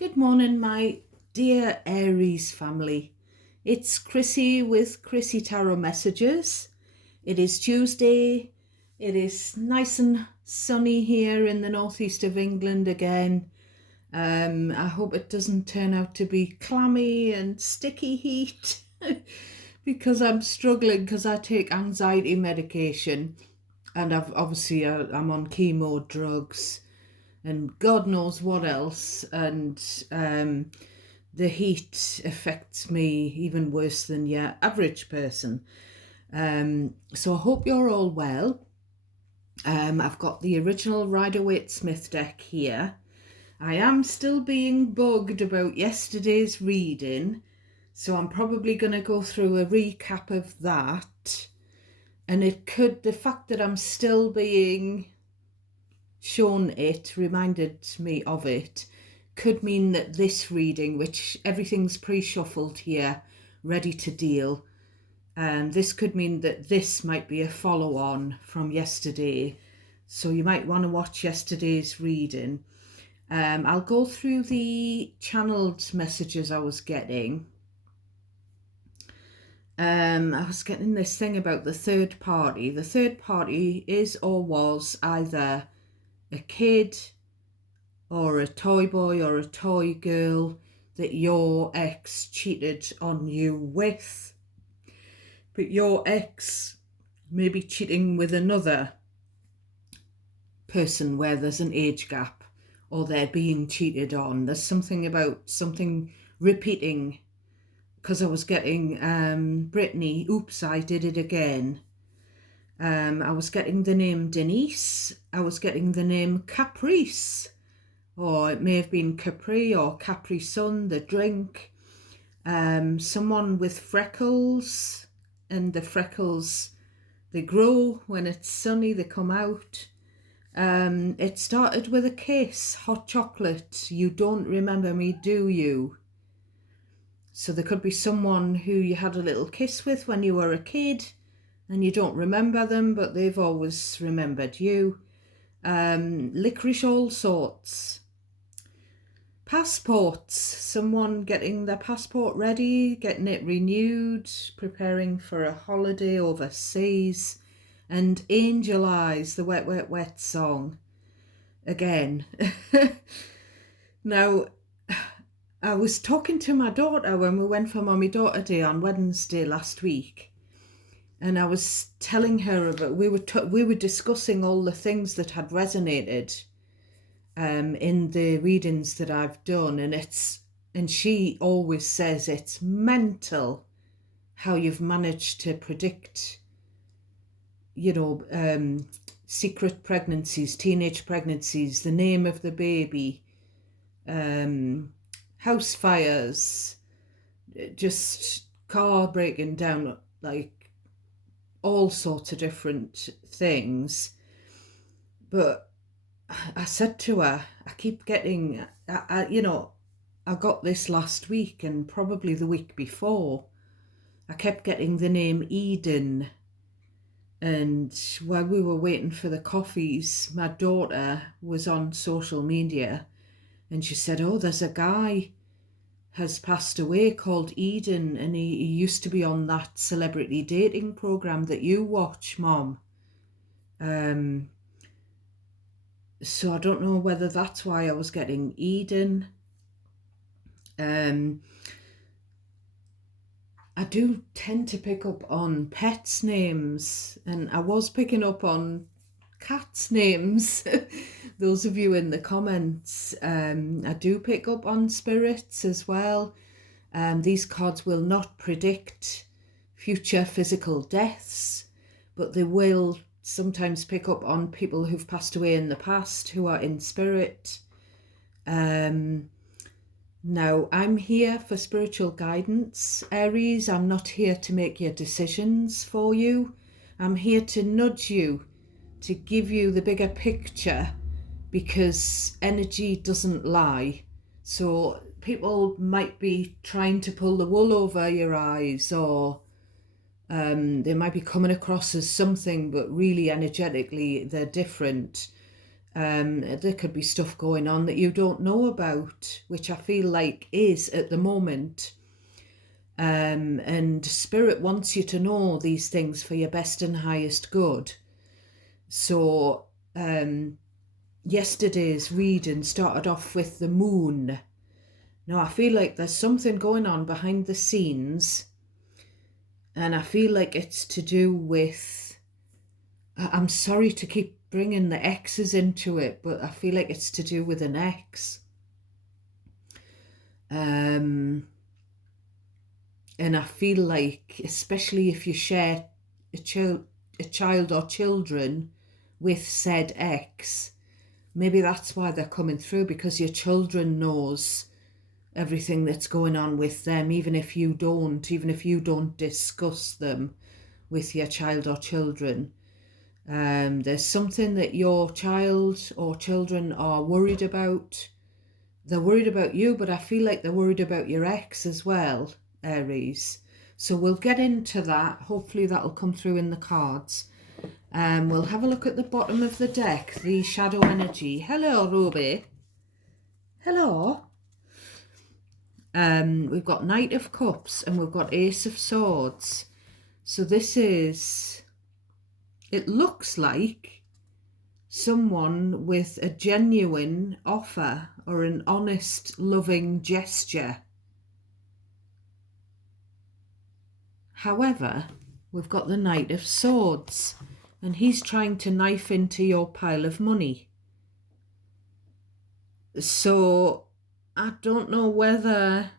Good morning, my dear Aries family. It's Chrissy with Chrissy Tarot Messages. It is Tuesday. It is nice and sunny here in the northeast of England again. I hope it doesn't turn out to be clammy and sticky heat because I'm struggling because I take anxiety medication and I'm on chemo drugs and God knows what else. And the heat affects me even worse than your average person. So I hope you're all well. I've got the original Rider-Waite-Smith deck here. I am still being bugged about yesterday's reading, so I'm probably going to go through a recap of that. And the fact that I'm still being shown it, reminded me of it, could mean that this reading, which everything's pre-shuffled here, ready to deal, this could mean that this might be a follow-on from yesterday. So you might want to watch yesterday's reading. I'll go through the channeled messages I was getting. I was getting this thing about the third party. The third party is or was either a kid or a toy boy or a toy girl that your ex cheated on you with, but your ex may be cheating with another person where there's an age gap, or they're being cheated on. There's something about something repeating, because I was getting Brittany, oops, I did it again. I was getting the name Denise. I was getting the name Caprice, or it may have been Capri or Capri Sun, the drink. Someone with freckles, and the freckles, they grow when it's sunny, they come out. It started with a kiss, hot chocolate. You don't remember me, do you? So there could be someone who you had a little kiss with when you were a kid and you don't remember them, but they've always remembered you. Licorice all sorts. Passports, someone getting their passport ready, getting it renewed, preparing for a holiday overseas. And Angel Eyes, the Wet, Wet, Wet song. Again. Now, I was talking to my daughter when we went for Mommy Daughter Day on Wednesday last week. And I was telling her about, we were discussing all the things that had resonated in the readings that I've done, and she always says it's mental how you've managed to predict, secret pregnancies, teenage pregnancies, the name of the baby, house fires, just car breaking down, like all sorts of different things. But I said to her, I keep getting, I got this last week and probably the week before. I kept getting the name Eden. And while we were waiting for the coffees, my daughter was on social media and she said, oh, there's a guy has passed away called Eden, and he used to be on that celebrity dating program that you watch, Mom. So I don't know whether that's why I was getting Eden. I do tend to pick up on pets' names, and I was picking up on cats' names. Those of you in the comments, I do pick up on spirits as well. These cards will not predict future physical deaths, but they will sometimes pick up on people who've passed away in the past who are in spirit. Now, I'm here for spiritual guidance, Aries. I'm not here to make your decisions for you. I'm here to nudge you, to give you the bigger picture, because energy doesn't lie. So people might be trying to pull the wool over your eyes, or they might be coming across as something, but really energetically they're different. There could be stuff going on that you don't know about, which I feel like is at the moment. And Spirit wants you to know these things for your best and highest good. So yesterday's reading started off with the moon. Now I feel like there's something going on behind the scenes, and I feel like it's to do with, I'm sorry to keep bringing the X's into it, but I feel like it's to do with an X. And I feel like, especially if you share a child or children with said X, maybe that's why they're coming through, because your children knows everything that's going on with them, even if you don't discuss them with your child or children. There's something that your child or children are worried about. They're worried about you, but I feel like they're worried about your ex as well, Aries. So we'll get into that. Hopefully that'll come through in the cards. We'll have a look at the bottom of the deck, the shadow energy. Hello, Ruby. Hello. We've got Knight of Cups and we've got Ace of Swords. So this is, it looks like someone with a genuine offer or an honest, loving gesture. However, we've got the Knight of Swords and he's trying to knife into your pile of money. So I don't know whether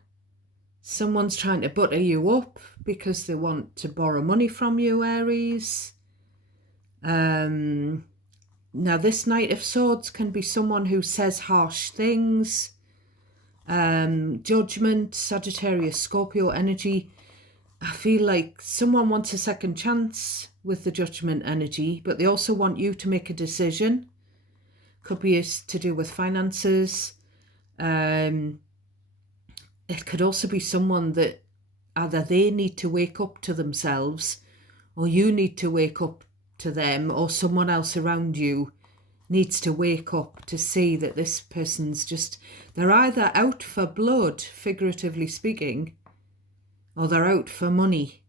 someone's trying to butter you up because they want to borrow money from you, Aries. Now this Knight of Swords can be someone who says harsh things. Judgment, Sagittarius, Scorpio energy. I feel like someone wants a second chance with the Judgment energy, but they also want you to make a decision. Could be to do with finances. It could also be someone that either they need to wake up to themselves, or you need to wake up to them, or someone else around you needs to wake up to see that this person's just, they're either out for blood, figuratively speaking, or they're out for money.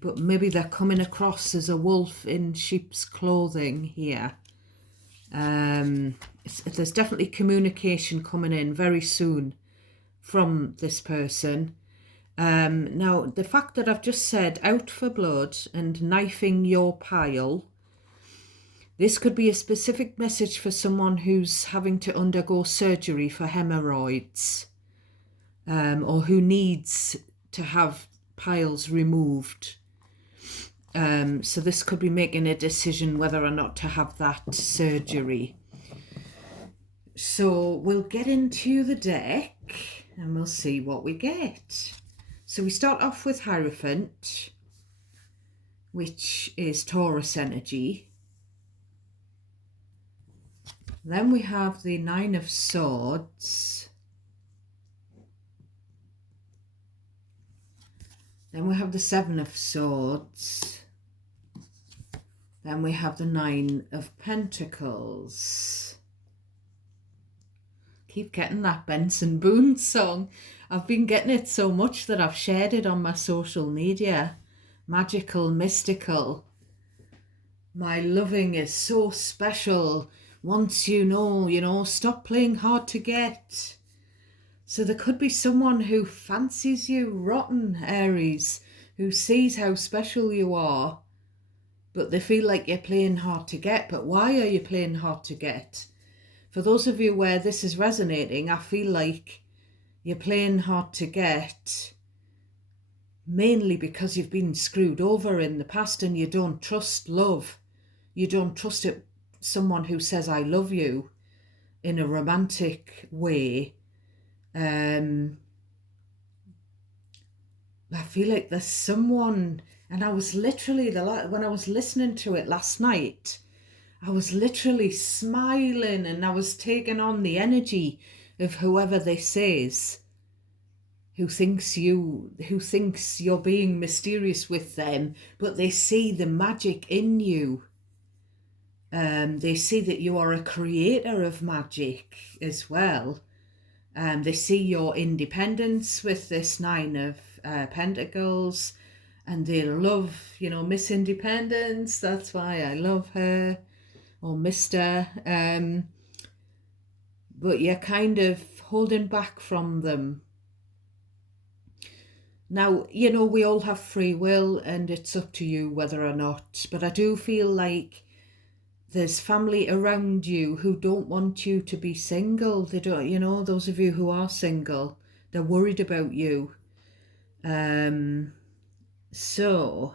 But maybe they're coming across as a wolf in sheep's clothing here. There's definitely communication coming in very soon from this person. Now, the fact that I've just said out for blood and knifing your pile, this could be a specific message for someone who's having to undergo surgery for hemorrhoids, or who needs to have piles removed. So this could be making a decision whether or not to have that surgery. So we'll get into the deck and we'll see what we get. So we start off with Hierophant, which is Taurus energy. Then we have the Nine of Swords. Then we have the Seven of Swords. Then we have the Nine of Pentacles. Keep getting that Benson Boone song. I've been getting it so much that I've shared it on my social media. Magical, mystical. My loving is so special. Once you know, stop playing hard to get. So there could be someone who fancies you rotten, Aries, who sees how special you are, but they feel like you're playing hard to get. But why are you playing hard to get? For those of you where this is resonating, I feel like you're playing hard to get mainly because you've been screwed over in the past and you don't trust love. You don't trust it, someone who says, I love you in a romantic way. I feel like there's someone, and I was literally, when I was listening to it last night, I was literally smiling and I was taking on the energy of whoever this is, who thinks you're being mysterious with them, but they see the magic in you. They see that you are a creator of magic as well. They see your independence with this Nine of Pentacles, and they love, Miss Independence. That's why I love her, or Mr. But you're kind of holding back from them. Now, we all have free will, and it's up to you whether or not. But I do feel like there's family around you who don't want you to be single. They don't, those of you who are single, they're worried about you. So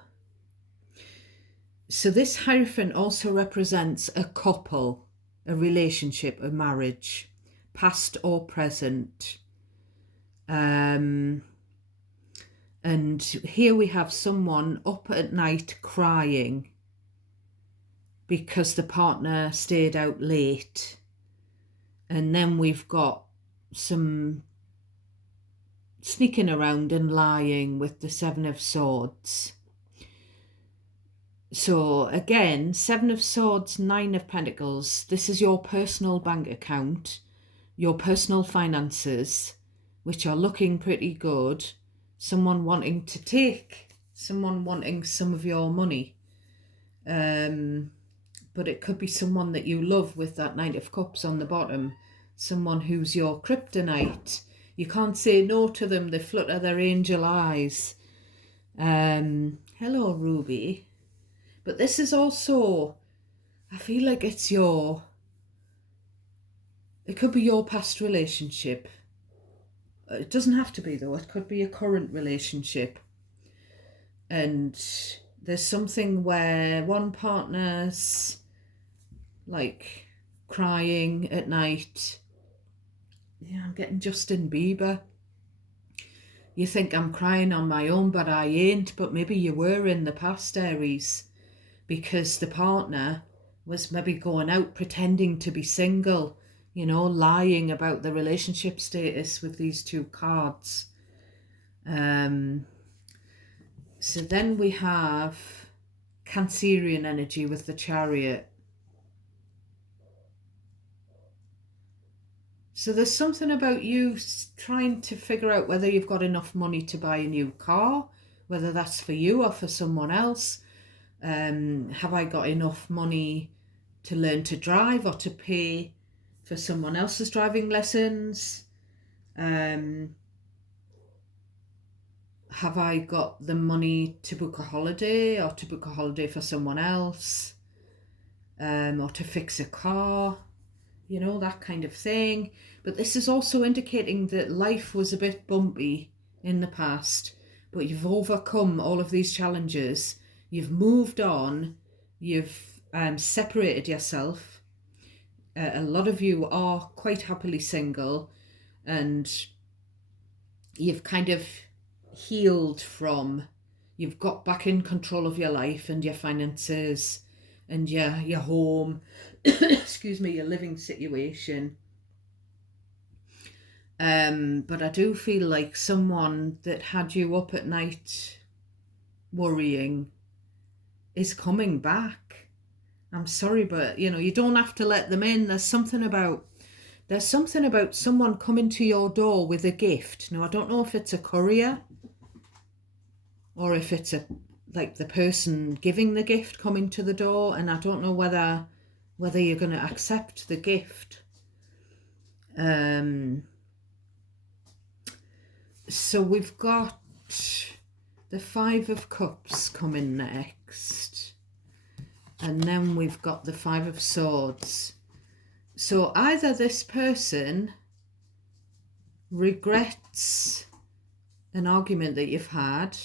this Hierophant also represents a couple, a relationship, a marriage, past or present. And here we have someone up at night crying because the partner stayed out late. And then we've got some sneaking around and lying with the Seven of Swords. So again, Seven of Swords, Nine of Pentacles, this is your personal bank account, your personal finances, which are looking pretty good. Someone wanting to take, someone wanting some of your money. But it could be someone that you love with that Knight of Cups on the bottom. Someone who's your kryptonite. You can't say no to them. They flutter their angel eyes. Hello, Ruby. But this is also, I feel like it could be your past relationship. It doesn't have to be, though. It could be a current relationship. And there's something where one partner's like crying at night. Yeah, I'm getting Justin Bieber. You think I'm crying on my own, but I ain't. But maybe you were in the past, Aries, because the partner was maybe going out pretending to be single, lying about the relationship status with these two cards. So then we have Cancerian energy with the Chariot. So there's something about you trying to figure out whether you've got enough money to buy a new car, whether that's for you or for someone else. Have I got enough money to learn to drive or to pay for someone else's driving lessons? Have I got the money to book a holiday or to book a holiday for someone else? Or to fix a car? That kind of thing. But this is also indicating that life was a bit bumpy in the past, but you've overcome all of these challenges. You've moved on. You've separated yourself. A lot of you are quite happily single, and you've kind of healed from, you've got back in control of your life and your finances and your home, excuse me, your living situation. But I do feel like someone that had you up at night worrying is coming back. I'm sorry, but you don't have to let them in. There's something about someone coming to your door with a gift. Now, I don't know if it's a courier or if it's like the person giving the gift coming to the door, and I don't know whether you're going to accept the gift. So we've got the Five of Cups coming next, and then we've got the Five of Swords. So either this person regrets an argument that you've had,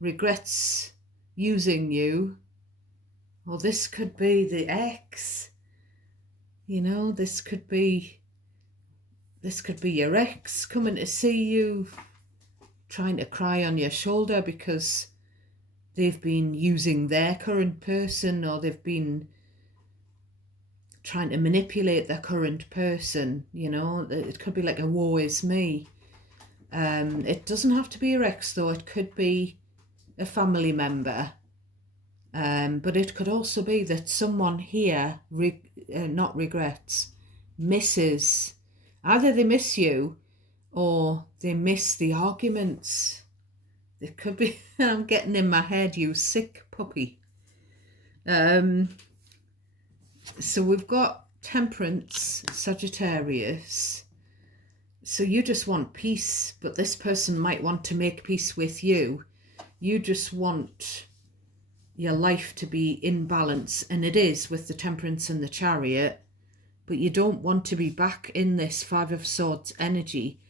regrets using you, or this could be the ex. This could be your ex coming to see you, trying to cry on your shoulder because they've been using their current person, or they've been trying to manipulate their current person. It could be like a woe is me. It doesn't have to be your ex, though. It could be a family member. But it could also be that someone here not regrets, misses. Either they miss you or they miss the arguments. It could be, I'm getting in my head, you sick puppy. So we've got Temperance, Sagittarius. So you just want peace, but this person might want to make peace with you. You just want your life to be in balance, and it is with the Temperance and the Chariot, but you don't want to be back in this Five of Swords energy,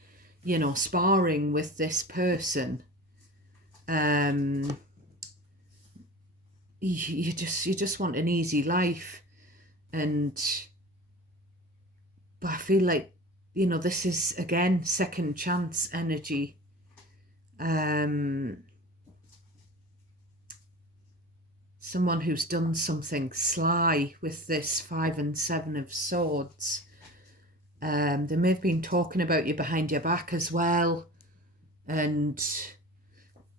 you know, sparring with this person. You just want an easy life, but I feel like, you know, this is again second chance energy. Someone who's done something sly with this 5 and 7 of Swords. They may have been talking about you behind your back as well, and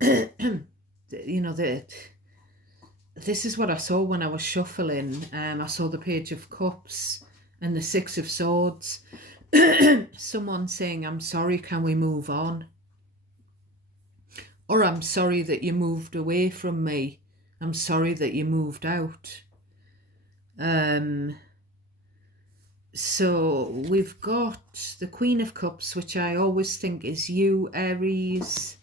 you know, this is what I saw when I was shuffling. I saw the Page of Cups and the 6 of Swords. Someone saying, I'm sorry, can we move on? Or I'm sorry that you moved away from me. I'm sorry that you moved out. So we've got the Queen of Cups, which I always think is you, Aries.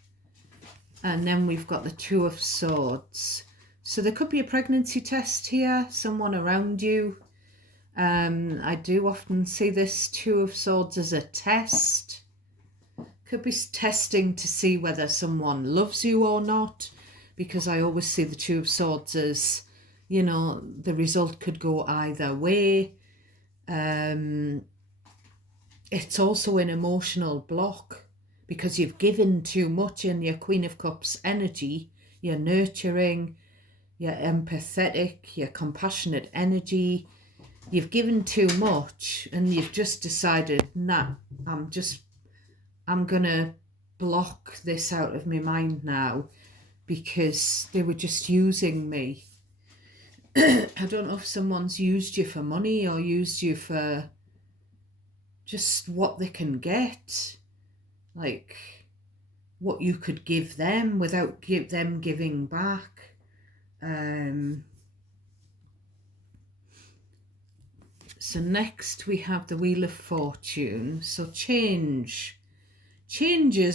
And then we've got the Two of Swords. So there could be a pregnancy test here, someone around you. I do often see this Two of Swords as a test. Could be testing to see whether someone loves you or not, because I always see the Two of Swords as, you know, the result could go either way. It's also an emotional block because you've given too much in your Queen of Cups energy. You're nurturing, you're empathetic, you're compassionate energy. You've given too much and you've just decided, nah, I'm gonna block this out of my mind now because they were just using me. I don't know if someone's used you for money or used you for just what they can get, like what you could give them without them giving back. So next we have the Wheel of Fortune. So changes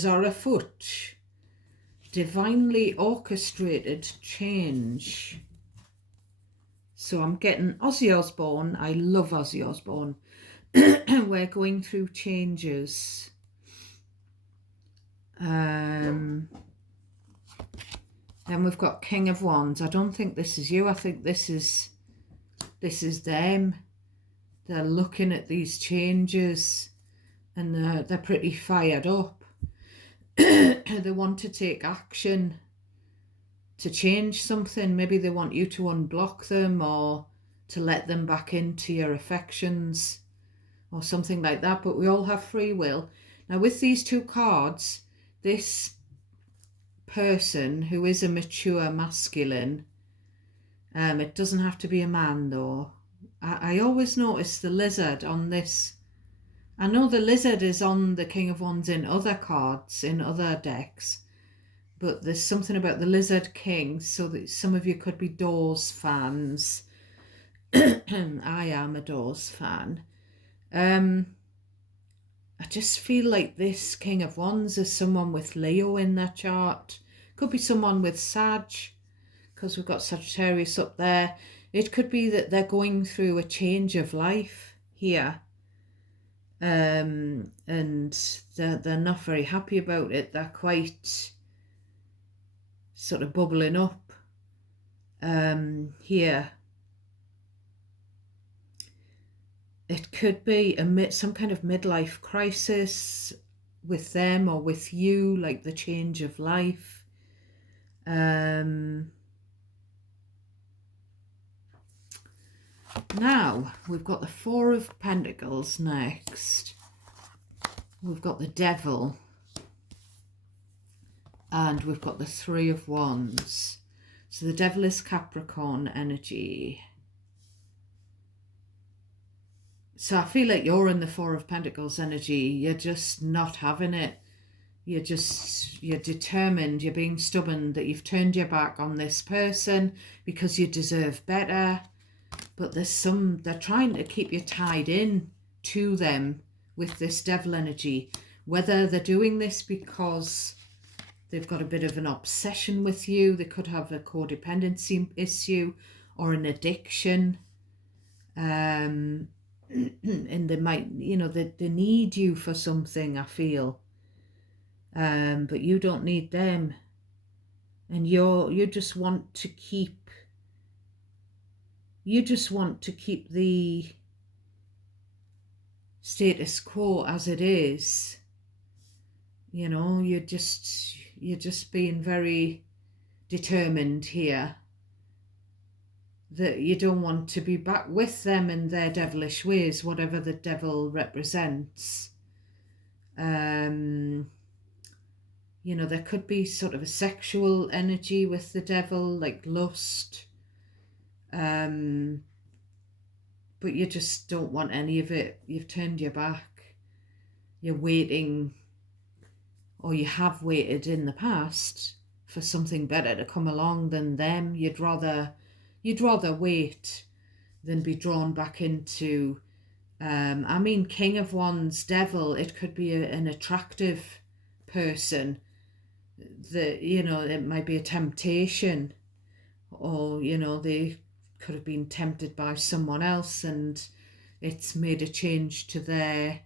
are afoot. Divinely orchestrated change. So I'm getting Ozzy Osbourne. I love Ozzy Osbourne. We're going through changes. Then we've got King of Wands. I don't think this is you. I think this is them. They're looking at these changes and they're pretty fired up. They want to take action to change something. Maybe they want you to unblock them or to let them back into your affections or something like that. But we all have free will. Now with these two cards, this person who is a mature masculine, it doesn't have to be a man though. I always notice the lizard on this. I know the lizard is on the King of Wands in other cards, in other decks, but there's something about the Lizard King, so that some of you could be Doors fans. I am a Doors fan. I just feel like this King of Wands is someone with Leo in their chart. Could be someone with Sag, because we've got Sagittarius up there. It could be that they're going through a change of life here. And they're not very happy about it. They're quite sort of bubbling up here. It could be some kind of midlife crisis with them or with you, like the change of life. Now, we've got the Four of Pentacles next. We've got the Devil. And we've got the Three of Wands. So the devil is Capricorn energy. So I feel like you're in the Four of Pentacles energy. You're just not having it. You're determined, you're being stubborn that you've turned your back on this person because you deserve better. But they're trying to keep you tied in to them with this devil energy. Whether they're doing this because they've got a bit of an obsession with you, they could have a codependency issue or an addiction. And they might, they need you for something, I feel. But you don't need them. And you just want to keep the status quo as it is. You're just being very determined here that you don't want to be back with them in their devilish ways, whatever the devil represents. There could be sort of a sexual energy with the devil, like lust. But you just don't want any of it. You've turned your back. You're waiting, or you have waited in the past for something better to come along than them. You'd rather wait than be drawn back into, King of Wands, devil. It could be an attractive person that, it might be a temptation, or, they could have been tempted by someone else and it's made a change to their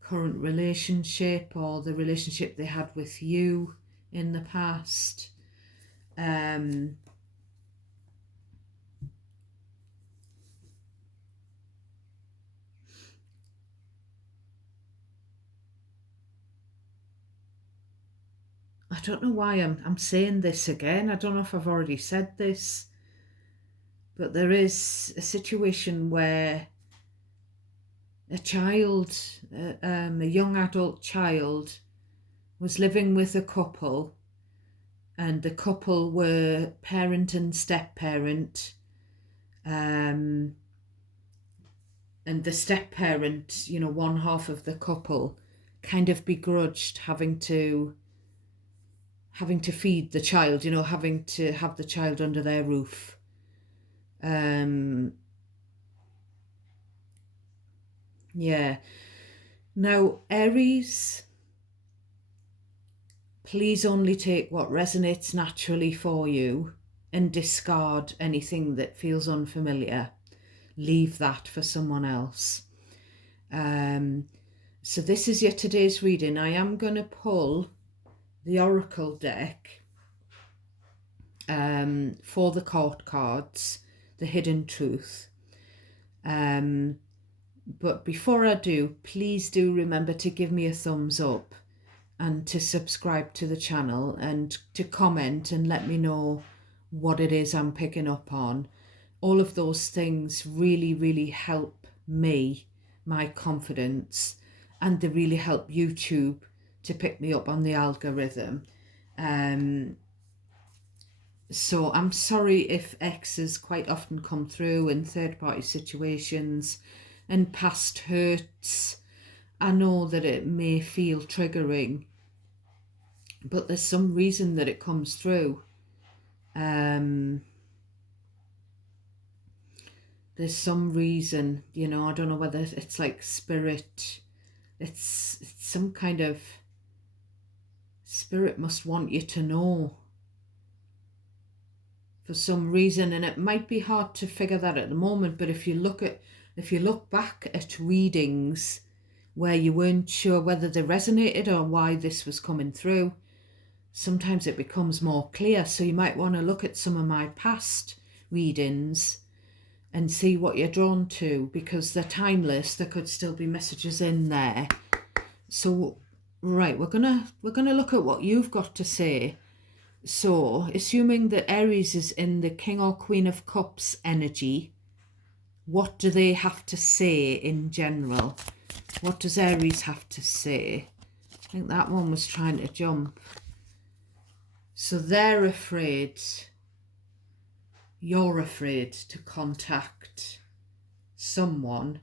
current relationship or the relationship they had with you in the past. I don't know why I'm saying this again. I don't know if I've already said this, but there is a situation where a child, a young adult child, was living with a couple, and the couple were parent and step-parent, and the step-parent, one half of the couple, kind of begrudged having to feed the child, having to have the child under their roof. Yeah. Now, Aries, please only take what resonates naturally for you and discard anything that feels unfamiliar. Leave that for someone else. So this is your today's reading. I am going to pull the Oracle deck for the court cards, the hidden truth. But before I do, please do remember to give me a thumbs up and to subscribe to the channel and to comment and let me know what it is I'm picking up on. All of those things really, really help me, my confidence, and they really help YouTube to pick me up on the algorithm. So I'm sorry if exes quite often come through in third-party situations and past hurts. I know that it may feel triggering, but there's some reason that it comes through. There's some reason, I don't know whether it's like spirit. It's some kind of spirit must want you to know for some reason, and it might be hard to figure that at the moment, but if you look back at readings where you weren't sure whether they resonated or why this was coming through, sometimes it becomes more clear. So you might want to look at some of my past readings and see what you're drawn to, because they're timeless. There could still be messages in there. So right, we're gonna look at what you've got to say. So assuming that Aries is in the King or Queen of Cups energy, what do they have to say in general? What does Aries have to say? I think that one was trying to jump. So they're afraid you're afraid to contact someone.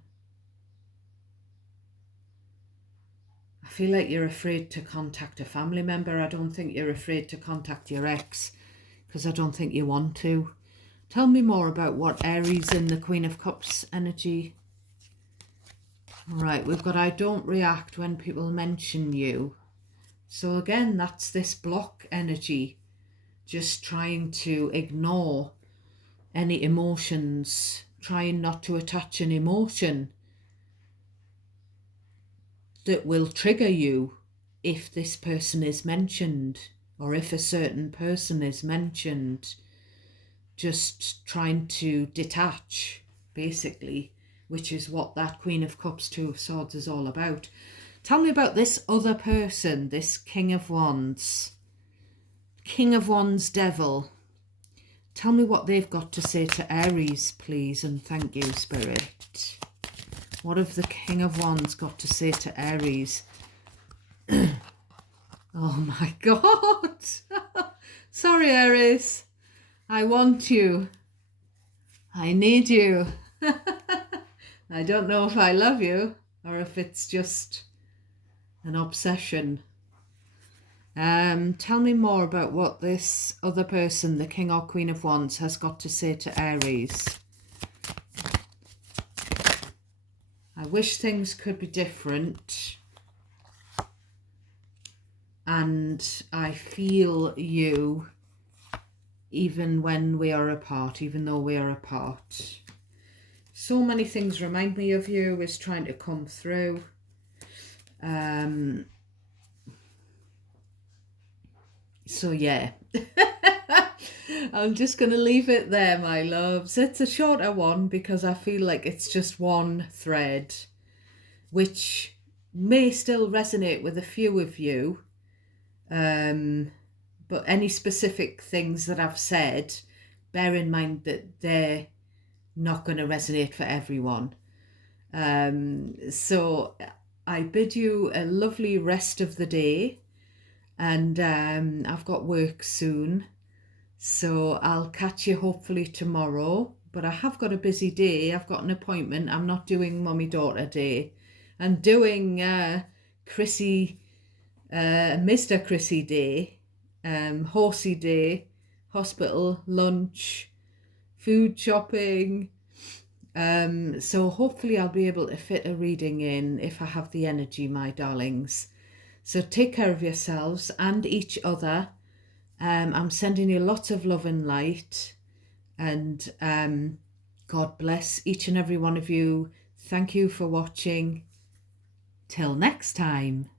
I feel like you're afraid to contact a family member. I don't think you're afraid to contact your ex, because I don't think you want to. Tell me more about what Aries in the Queen of Cups energy. Right, we've got I don't react when people mention you. So again, that's this block energy, just trying to ignore any emotions, trying not to attach an emotion that will trigger you if this person is mentioned, or if a certain person is mentioned. Just trying to detach, basically, which is what that Queen of Cups, Two of Swords is all about. Tell me about this other person, this King of Wands. King of Wands devil. Tell me what they've got to say to Aries, please, and thank you, Spirit. What have the King of Wands got to say to Aries? Oh my God. Sorry, Aries. I want you. I need you. I don't know if I love you or if it's just an obsession. Tell me more about what this other person, the King or Queen of Wands, has got to say to Aries. I wish things could be different. And I feel you even when we are apart, even though we are apart. So many things remind me of you is trying to come through. So yeah, I'm just going to leave it there, my loves. It's a shorter one because I feel like it's just one thread, which may still resonate with a few of you. But any specific things that I've said, bear in mind that they're not going to resonate for everyone. So I bid you a lovely rest of the day, and I've got work soon, so I'll catch you hopefully tomorrow. But I have got a busy day. I've got an appointment. I'm not doing Mummy Daughter Day. I'm doing Chrissy, Mr. Chrissy Day, Horsey Day, hospital, lunch, food shopping. So hopefully I'll be able to fit a reading in if I have the energy, my darlings. So take care of yourselves and each other. I'm sending you lots of love and light, and God bless each and every one of you. Thank you for watching. Till next time.